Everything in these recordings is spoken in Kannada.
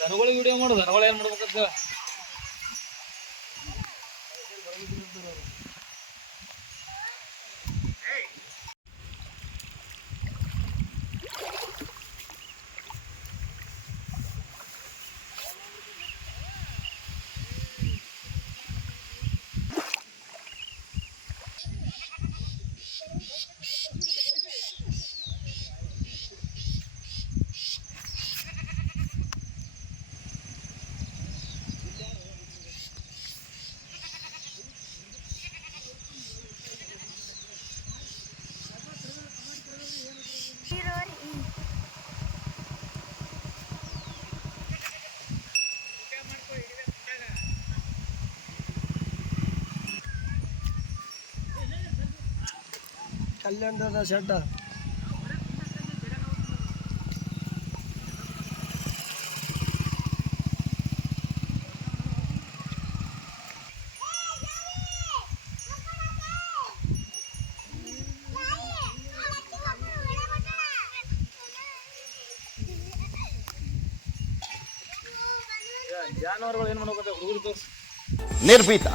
ದನಗಳಿಗೆ ವಿಡಿಯೋ ಮಾಡು. ದನಗಳು ಏನ್ ಮಾಡ್ಬೇಕಂತ ಕಲ್ಯಾಣದ ಶೆಡ್ ಜಾನುವಾರುಗಳು ಏನ್ ಮಾಡ್ಬೇಕಂತ ಹುಡುಗರು ತೋರಿಸಿ. ನಿರ್ಭೀತ,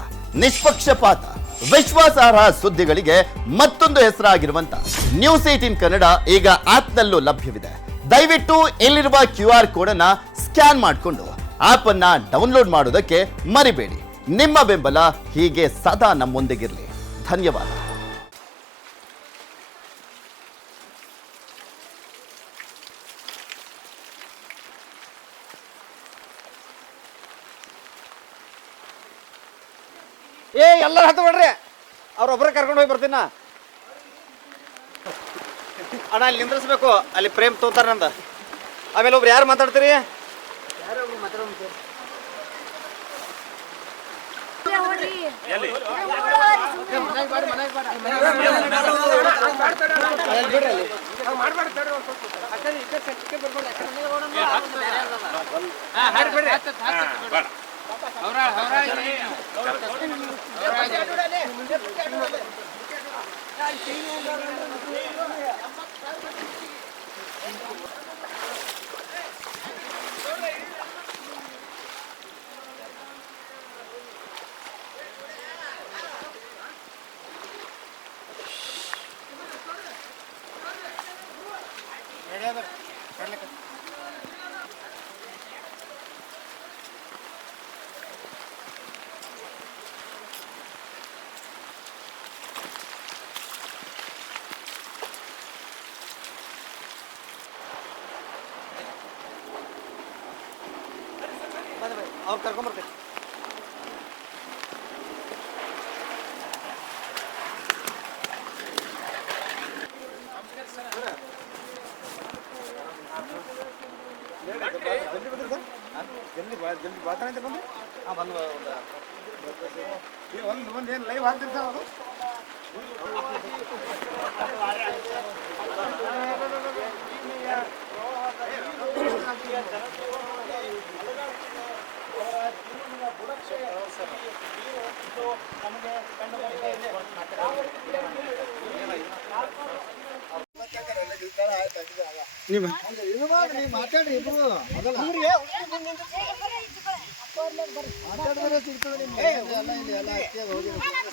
ನಿಷ್ಪಕ್ಷಪಾತ, ವಿಶ್ವಾಸಾರ್ಹ ಸುದ್ದಿಗಳಿಗೆ ಮತ್ತೊಂದು ಹೆಸರಾಗಿರುವಂತ ನ್ಯೂಸ್ 18 ಕನ್ನಡ ಈಗ ಆಪ್ನಲ್ಲೂ ಲಭ್ಯವಿದೆ. ದಯವಿಟ್ಟು ಇಲ್ಲಿರುವ QR ಕೋಡ್ ಅನ್ನ ಸ್ಕ್ಯಾನ್ ಮಾಡಿಕೊಂಡು ಆಪ್ ಅನ್ನ ಡೌನ್ಲೋಡ್ ಮಾಡೋದಕ್ಕೆ ಮರಿಬೇಡಿ. ನಿಮ್ಮ ಬೆಂಬಲ ಹೀಗೆ ಸದಾ ನಮ್ಮೊಂದಿಗಿರಲಿ. ಧನ್ಯವಾದ. ಎಲ್ಲರೂ ಹತ್ತು ಬಿಡ್ರಿ, ಅವ್ರೊಬ್ಬರೇ ಕರ್ಕೊಂಡು ಹೋಗಿ ಬರ್ತೀನ ಅಣ್ಣ. ಅಲ್ಲಿ ನಿಂದ್ರಿಸ್ಬೇಕು, ಅಲ್ಲಿ ಪ್ರೇಮ್ ತೋತಾರ ನಂದ. ಆಮೇಲೆ ಒಬ್ರು ಯಾರು ಮಾತಾಡ್ತೀರಿ? ಅವ್ರು ಕರ್ಕೊಂಬರ್ತೀವಿ. ಜಲ್ದಿ ಬಾತಾನೆ ಬಂದು ಒಂದು ಏನು ಲೈವ್ ಆಗ್ತಿರ್ತಾವ ಅವರು. ಮಾತಾಡ್ರಿ ಇಬ್ರು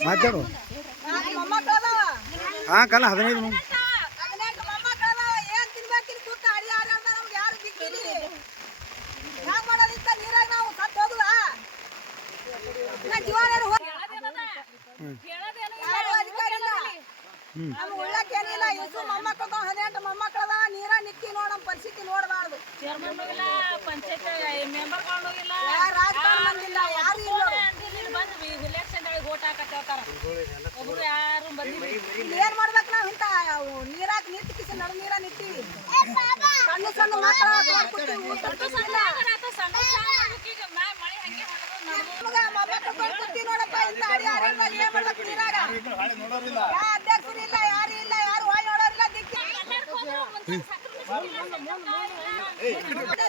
ಮಾತಾಡು. ಹಾ ಕಲ್ಲ 15 ಉಳ್ಳಕ್ಕೇನಿಲ್ಲ. ಇಸು ಮೊಮ್ಮಕ್ಕಳು 18 ಮೊಮ್ಮಕ್ಕಳದ. ನೀರ ನಿಕ್ಕಿ ನೋಡ ನಮ್ಮ ಪರಿಸ್ಥಿತಿ ನೋಡಬಾರ್ದು. ಪಂಚಾಯತ್ ಮೆಂಬರ್ಗಳು ಇಲ್ಲ, ರಾಜಕಾರಣ ಬಂದಿಲ್ಲ, ಯಾರು ಇಲ್ಲ. ಇಲೆಕ್ಷನ್ ಓಟ್ ಹಾಕತ್ತಾರ, ಒಬ್ರು ಯಾರು ಬಂದಿಲ್ಲ. ಏನ್ ಮಾಡ್ಬೇಕು ನಾವು? ಇಂತ ನೀರಾಗ ನಿಂತು ಕಿಸಿ ನಡು ನೀರ ನಿಂತೀವಿ. ಸಣ್ಣ ಸಣ್ಣ ಮಕ್ಕಳ ಮೊಮ್ಮಕ್ಕಳು ನೋಡಪ್ಪ. ಇಂತ ಅಡಿ ಆಡೋದ್ರಲ್ಲಿ ಏನ್ ಮಾಡ್ಬೇಕು ನೀರಾಗ? ಅಧ್ಯಕ್ಷರು ಇಲ್ಲ, ಯಾರು ಇಲ್ಲ, ಯಾರು ಹೊಯ್ ನೋಡೋರಿಲ್ಲ.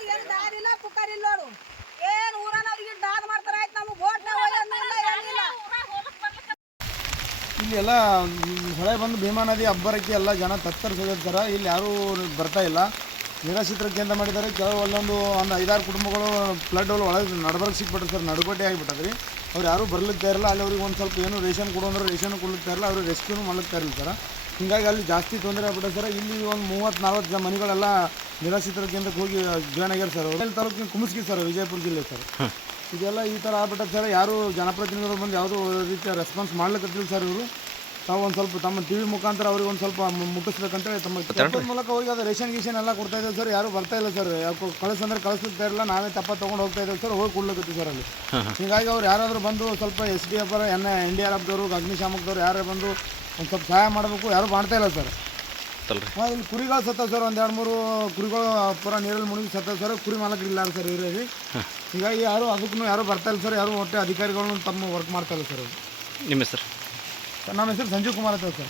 ಏನು ದಾರಿ ಇಲ್ಲ, ಪುಕಾರ್ ಇಲ್ಲ ನೋಡು. ಏನ್ ಊರನವ್ರಿಗೆ ದಾದ ಮಾಡ್ತಾರ ಆಯ್ತು. ನಮ್ಗೆ ಬೋಟ್ ಏನಿಲ್ಲ. ಇಲ್ಲಿ ಎಲ್ಲ ಹೊಳೆ ಬಂದು ಭೀಮಾ ನದಿ ಅಬ್ಬರಕ್ಕೆ ಎಲ್ಲ ಜನ ತತ್ತರಿಸಿರ್ತಾರೆ. ಇಲ್ಲಿ ಯಾರೂ ಬರ್ತಾ ಇಲ್ಲ. ನಿರಾಶ್ರಿತರ ಕೇಂದ್ರ ಮಾಡಿದ್ದಾರೆ. ಕೆಲವು ಒಂದು 5-6 ಕುಟುಂಬಗಳು ಫ್ಲಡ್ ಒಳಗೆ ನಡಬರ್ಗೆ ಸಿಕ್ಬಿಟ್ರೆ ಸರ್, ನಡುಗಟ್ಟೆ ಆಗಿಬಿಟ್ಟದ್ರಿ. ಅವ್ರು ಯಾರೂ ಬರ್ಲಿಕ್ಕೆ ಇರಲ್ಲ. ಅಲ್ಲಿ ಅವ್ರಿಗೆ ಒಂದು ಸ್ವಲ್ಪ ಏನು ರೇಷನ್ ಕೊಡು ಅಂದ್ರೆ ರೇಷನ್ ಕೊಡ್ಲಿಕ್ಕೆ ಇರಲ್ಲ, ಅವ್ರಿಗೆ ರೆಸ್ಕ್ಯೂನು ಮಾಡ್ಲಿಕ್ಕೆ ಇರಲ್ಲ ಸರ್. ಹೀಗಾಗಿ ಅಲ್ಲಿ ಜಾಸ್ತಿ ತೊಂದರೆ ಆಗ್ಬಿಟ್ಟೆ ಸರ್. ಇಲ್ಲಿ ಒಂದು 30-40 ಮನೆಗಳೆಲ್ಲ ನಿರಾಶ್ರಿತರ ಕೇಂದ್ರಕ್ಕೆ ಹೋಗಿ ಜಾಯ್ನ್ ಆಗ್ಯಾರ ಸರ್. ಅವ್ರು ತಾಲೂಕಿನ ಕುಮಸ್ಗಿ ಸರ್, ವಿಜಯಪುರ ಜಿಲ್ಲೆ ಸರ್. ಇದೆಲ್ಲ ಈ ಥರ ಆಗ್ಬಿಟ್ಟೆ ಸರ್. ಯಾರು ಜನಪ್ರತಿನಿಧಿಗಳು ಬಂದು ಯಾವುದೋ ರೀತಿಯ ರೆಸ್ಪಾನ್ಸ್ ಮಾಡ್ಲಿಕ್ಕತ್ತಿಲ್ಲ ಸರ್. ಇವರು ತಾವು ಒಂದು ಸ್ವಲ್ಪ ತಮ್ಮ ಟಿ ವಿ ಮುಖಾಂತರ ಅವ್ರಿಗೆ ಒಂದು ಸ್ವಲ್ಪ ಮುಟ್ಟಿಸ್ಬೇಕಂತೇಳಿ ತಮ್ಮ ಮೂಲಕ ಅವ್ರಿಗೆ ಅದು ರೇಷನ್ ಗೀಷನ್ ಎಲ್ಲ ಕೊಡ್ತಾ ಇದ್ದೇವೆ ಸರ್. ಯಾರು ಬರ್ತಾ ಇಲ್ಲ ಸರ್. ಯಾಕೆ ಕಳಿಸಂದ್ರೆ ಕಳಿಸ್ಲಿಕ್ಕೆ ಇರಲ್ಲ, ನಾವೇ ತಪ್ಪ ತೊಗೊಂಡು ಹೋಗ್ತಾ ಇದ್ದೇವೆ ಸರ್. ಹೋಗಿ ಕೊಡ್ಲಿಕ್ಕೆ ಸರ್ ಅಲ್ಲಿ. ಹೀಗಾಗಿ ಅವ್ರು ಯಾರಾದರೂ ಬಂದು ಸ್ವಲ್ಪ SDF NDRFದವರು, ಅಗ್ನಿಶಾಮಕದವ್ರು ಯಾರೇ ಬಂದು ಒಂದು ಸ್ವಲ್ಪ ಸಹಾಯ ಮಾಡಬೇಕು, ಯಾರು ಮಾಡ್ತಾ ಇಲ್ಲ ಸರ್. ಇಲ್ಲಿ ಕುರಿಗಳು ಸತ್ತ ಸರ್, ಒಂದು 2-3 ಕುರಿಗಳು ಪೂರ ನೀರಲ್ಲಿ ಮುಳುಗಿ ಸತ್ತ ಸರ್. ಕುರಿ ಮಾಲಕರು ಇಲ್ಲ ಸರ್ ಇವರಲ್ಲಿ. ಹೀಗಾಗಿ ಯಾರು ಅದಕ್ಕೂ ಯಾರು ಬರ್ತಾ ಇಲ್ಲ ಸರ್. ಯಾರು ಒಟ್ಟೆ ಅಧಿಕಾರಿಗಳು ತಮ್ಮ ವರ್ಕ್ ಮಾಡ್ತಾ ಇಲ್ಲ ಸರ್. ನಿಮ್ಮ ಹೆಸರು? ನಮ್ಮ ಹೆಸರು ಸಂಜೀವ್ ಕುಮಾರ್ ಅಂತ ಸರ್.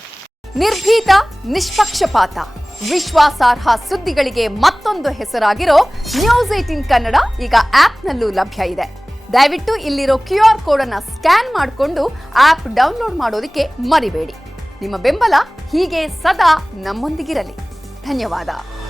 ನಿರ್ಭೀತ, ನಿಷ್ಪಕ್ಷಪಾತ, ವಿಶ್ವಾಸಾರ್ಹ ಸುದ್ದಿಗಳಿಗೆ ಮತ್ತೊಂದು ಹೆಸರಾಗಿರೋ ನ್ಯೂಸ್ 18 ಕನ್ನಡ ಈಗ ಆಪ್ನಲ್ಲೂ ಲಭ್ಯ ಇದೆ. ದಯವಿಟ್ಟು ಇಲ್ಲಿರೋ QR ಕೋಡ್ ಅನ್ನು ಸ್ಕ್ಯಾನ್ ಮಾಡಿಕೊಂಡು ಆಪ್ ಡೌನ್ಲೋಡ್ ಮಾಡೋದಕ್ಕೆ ಮರಿಬೇಡಿ. ನಿಮ್ಮ ಬೆಂಬಲ ಹೀಗೆ ಸದಾ ನಮ್ಮೊಂದಿಗಿರಲಿ. ಧನ್ಯವಾದ.